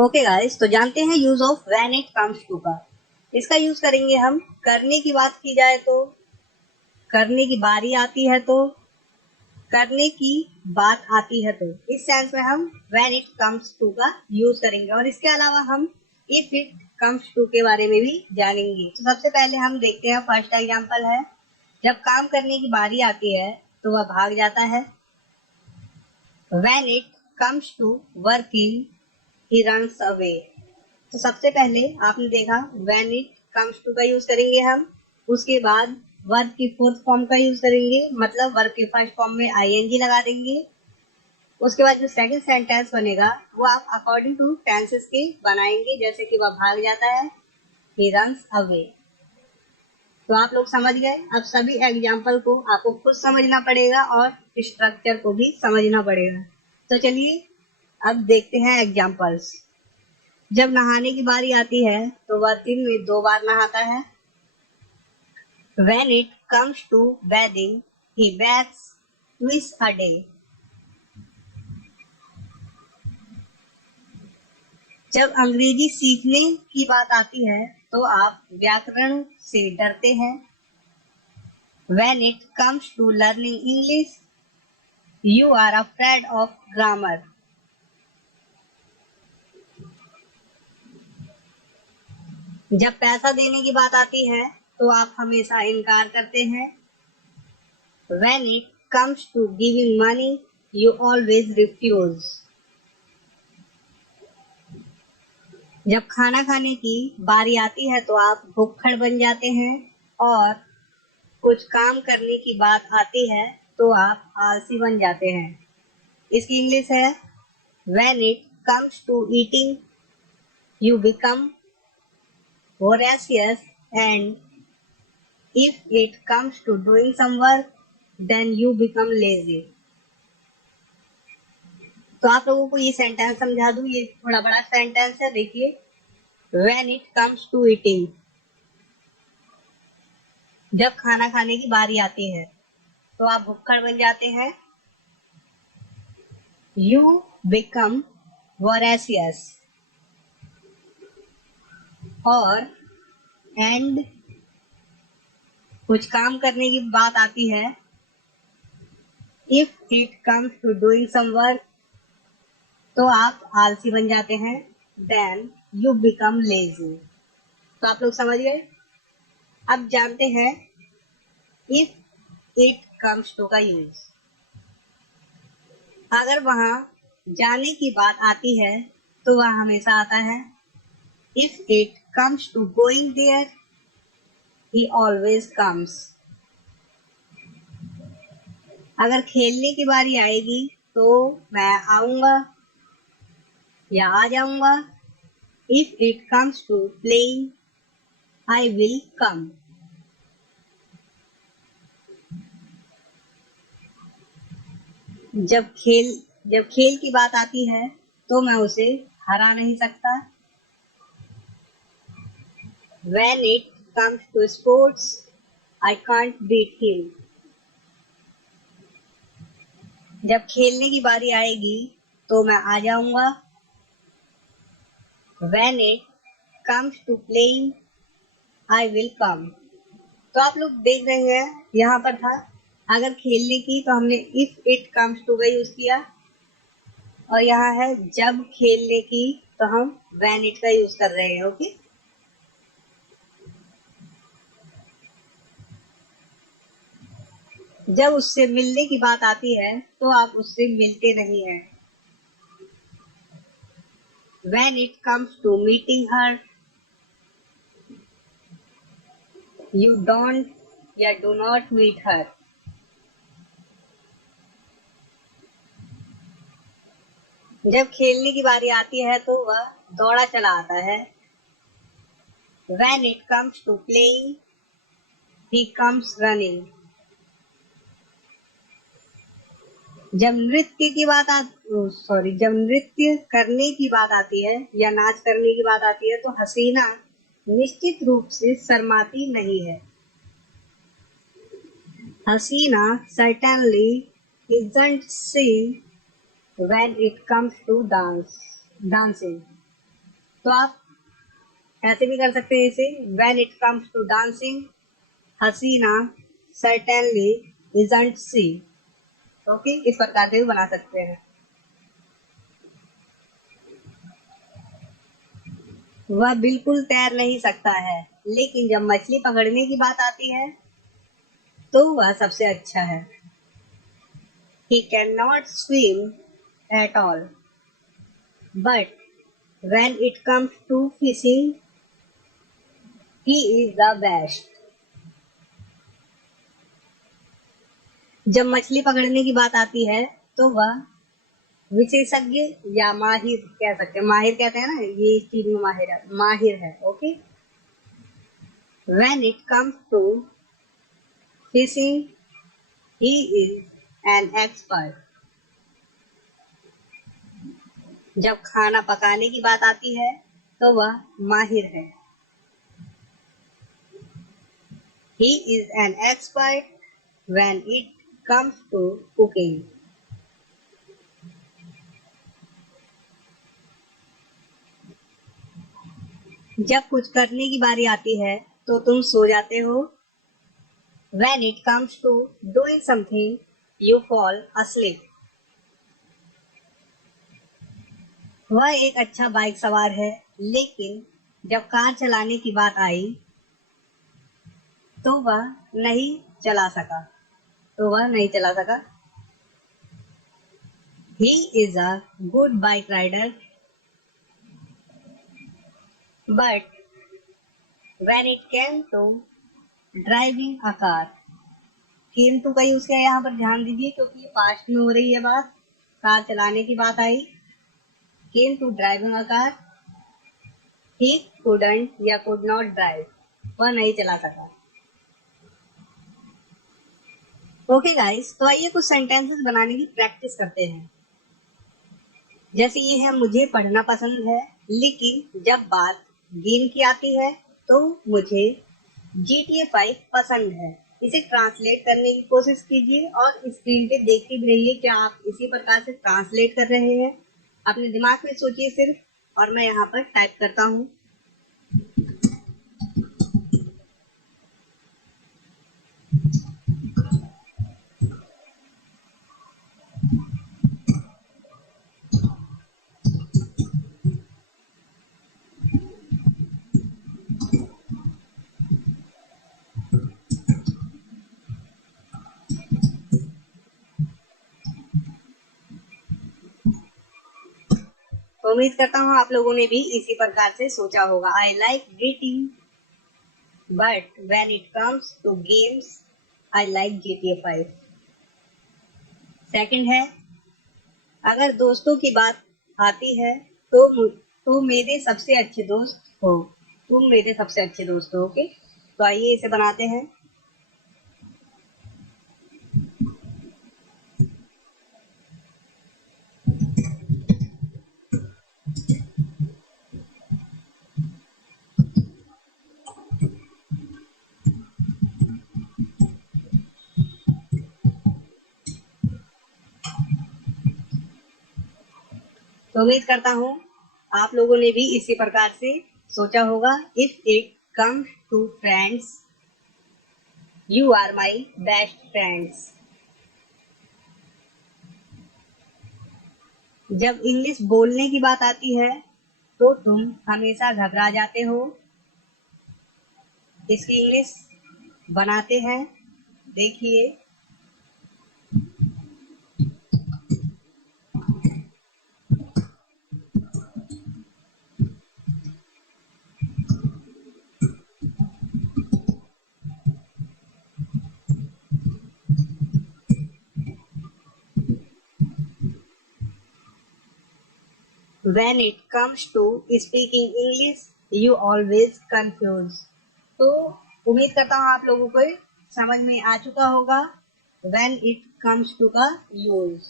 Okay guys, तो जानते हैं use of when it comes to का। इसका यूज करेंगे हम करने की बात की जाए तो, करने की बारी आती है तो, करने की बात आती है तो, इस सेंस में हम व्हेन इट कम्स टू का यूज करेंगे। और इसके अलावा हम इफ इट कम्स टू के बारे में भी जानेंगे। तो सबसे पहले हम देखते हैं, फर्स्ट एग्जांपल है, जब काम करने की बारी आती है तो वह भाग जाता है। When it comes to working he runs away. तो सबसे पहले आपने देखा व्हेन इट कम्स टू का यूज करेंगे हम, उसके बाद वर्ब की फोर्थ फॉर्म का यूज करेंगे, मतलब वर्ब के फर्स्ट फॉर्म में आईएनजी लगा देंगे। उसके बाद जो सेकंड सेंटेंस बनेगा वो आप अकॉर्डिंग टू टेंसेस के बनाएंगे, जैसे कि वह भाग जाता है, ही रन्स अवे। तो आप लोग समझ गए। अब सभी एग्जाम्पल को आपको खुद समझना पड़ेगा और स्ट्रक्चर को भी समझना पड़ेगा। तो चलिए अब देखते हैं एग्जाम्पल्स। जब नहाने की बारी आती है तो वह दिन में 2 बार नहाता है। When it comes to bathing, he bathes twice a day. जब अंग्रेजी सीखने की बात आती है तो आप व्याकरण से डरते हैं। When it comes to learning English, you are afraid of grammar. जब पैसा देने की बात आती है तो आप हमेशा इनकार करते हैं। When it comes to giving money, you always refuse. जब खाना खाने की बारी आती है तो आप भुक्खड़ बन जाते हैं, और कुछ काम करने की बात आती है तो आप आलसी बन जाते हैं। इसकी इंग्लिश है, When it comes to eating, you become voracious, and if it comes to doing some work, then you become lazy. तो आप लोगों को ये सेंटेंस समझा दूं, ये थोड़ा बड़ा सेंटेंस है, देखिए। When it comes to eating, जब खाना खाने की बारी आती है तो आप भुक्खड़ बन जाते हैं। You become voracious, और and कुछ काम करने की बात आती है, if it comes to doing some work, तो आप आलसी बन जाते हैं, then you become lazy। तो आप लोग समझ गए। अब जानते हैं if it comes to का यूज। अगर वहां जाने की बात आती है तो वह हमेशा आता है। If it comes to going there, he always comes. अगर खेलने की बारी आएगी तो मैं आऊंगा या आ जाऊंगा। If it comes to playing, I will come. जब खेल की बात आती है तो मैं उसे हरा नहीं सकता। When it comes to sports, I can't beat him. जब खेलने की बारी आएगी तो मैं आ जाऊंगा। When it comes to playing, I will come. तो आप लोग देख रहे हैं, यहाँ पर था अगर खेलने की तो हमने if it comes to का यूज किया, और यहाँ है जब खेलने की तो हम when it का यूज कर रहे हैं। ओके, जब उससे मिलने की बात आती है तो आप उससे मिलते नहीं हैं। When it comes to meeting her, you don't या do not meet her. जब खेलने की बारी आती है तो वह दौड़ा चला आता है। When it comes to playing, he comes running. जब जब नृत्य करने की बात आती है या नाच करने की बात आती है तो हसीना निश्चित रूप से शर्माती नहीं है। हसीना certainly isn't shy when it comes to dancing. तो आप ऐसे भी कर सकते हैं इसे, when it comes to dancing हसीना सर्टेनली इजंट सी। ओके, इस प्रकार से भी बना सकते हैं। वह बिल्कुल तैर नहीं सकता है, लेकिन जब मछली पकड़ने की बात आती है तो वह सबसे अच्छा है। He cannot swim at all, but when it comes to fishing, he is the best. जब मछली पकड़ने की बात आती है तो वह विशेषज्ञ या माहिर कह सकते हैं, माहिर कहते हैं ना, ये इस चीज में माहिर है। Okay, when it comes to fishing, he is an expert. जब खाना पकाने की बात आती है तो वह माहिर है। He is an expert when it comes to cooking. जब कुछ करने की बारी आती है तो तुम सो जाते हो। When it comes to doing something, you fall asleep. वह एक अच्छा बाइक सवार है, लेकिन जब कार चलाने की बात आई तो वह नहीं चला सका। He is a good bike rider, but when it came to driving a car, किंतु का यूज किया यहाँ पर, ध्यान दीजिए क्योंकि पास्ट में हो रही है बात। कार चलाने की बात आई, किंतु driving a car, he couldn't या कुड नॉट ड्राइव, वह नहीं चला सका। ओके गाइस, तो आइए कुछ सेंटेंसेस बनाने की प्रैक्टिस करते हैं। जैसे ये है, मुझे पढ़ना पसंद है, लेकिन जब बात गेम की आती है तो मुझे GTA 5 पसंद है। इसे ट्रांसलेट करने की कोशिश कीजिए और स्क्रीन पे देखते भी रहिए क्या आप इसी प्रकार से ट्रांसलेट कर रहे हैं। अपने दिमाग में सोचिए सिर्फ, और मैं यहाँ पर टाइप करता हूँ। उम्मीद करता हूँ आप लोगों ने भी इसी प्रकार से सोचा होगा। I like reading but when it comes to games I like GTA 5। Second है, अगर दोस्तों की बात आती है तो मेरे सबसे अच्छे दोस्त हो, तुम मेरे सबसे अच्छे दोस्त हो। ओके, तो आइए इसे बनाते हैं। तो उम्मीद करता हूँ आप लोगों ने भी इसी प्रकार से सोचा होगा। If it comes to friends, you are my best friends. जब इंग्लिश बोलने की बात आती है तो तुम हमेशा घबरा जाते हो। इसकी इंग्लिश बनाते हैं, देखिए। When it comes to speaking English, you always confuse. तो उम्मीद करता हूँ आप लोगों को समझ में आ चुका होगा when it comes to का यूज।